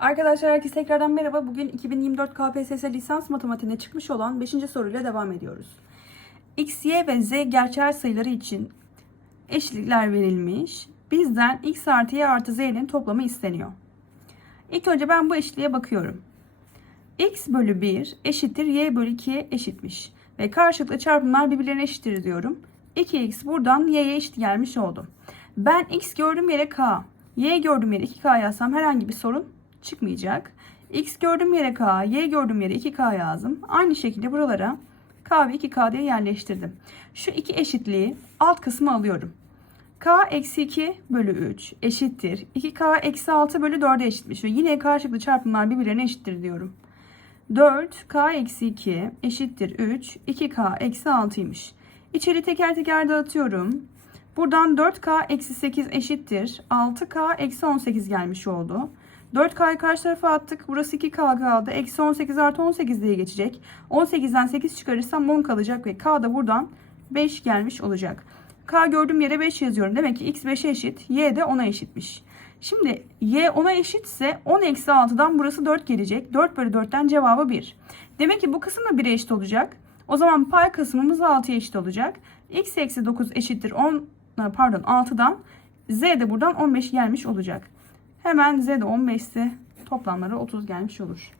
Arkadaşlar herkese tekrardan merhaba. Bugün 2024 KPSS lisans matematiğine çıkmış olan 5. soruyla devam ediyoruz. X, Y ve Z gerçel sayıları için eşitlikler verilmiş. Bizden X artı Y artı Z'nin toplamı isteniyor. İlk önce ben bu eşitliğe bakıyorum. X bölü 1 eşittir Y bölü 2'ye eşitmiş. Ve karşılıklı çarpımlar birbirlerine eşittir diyorum. 2x buradan y'ye eşit gelmiş oldu. Ben x gördüğüm yere k, y gördüğüm yere 2k yazsam herhangi bir sorun çıkmayacak. X gördüğüm yere K, Y gördüğüm yere 2K yazdım. Aynı şekilde buralara K ve 2K diye yerleştirdim. Şu iki eşitliği alt kısmı alıyorum. K eksi 2 bölü 3 eşittir. 2K eksi 6 bölü 4'e eşitmiş. Ve yine karşılıklı çarpımlar birbirlerine eşittir diyorum. 4 K eksi 2 eşittir 3. 2K eksi 6'ymış. İçeri teker teker dağıtıyorum. Buradan 4K eksi 8 eşittir. 6K eksi 18 gelmiş oldu. 4K'yı karşı tarafa attık. Burası 2K kaldı. Eksi 18 artı 18 diye geçecek. 18'den 8 çıkarırsam 10 kalacak ve K da buradan 5 gelmiş olacak. K gördüğüm yere 5 yazıyorum. Demek ki X 5'e eşit. Y de 10'a eşitmiş. Şimdi Y 10'a eşitse 10 eksi 6'dan burası 4 gelecek. 4 bölü 4'ten cevabı 1. Demek ki bu kısım da 1'e eşit olacak. O zaman pay kısmımız 6'ya eşit olacak. X eksi 9 eşittir 10 pardon 6'dan Z de buradan 15 gelmiş olacak. Hemen Z de 15 ise toplamları 30 gelmiş olur.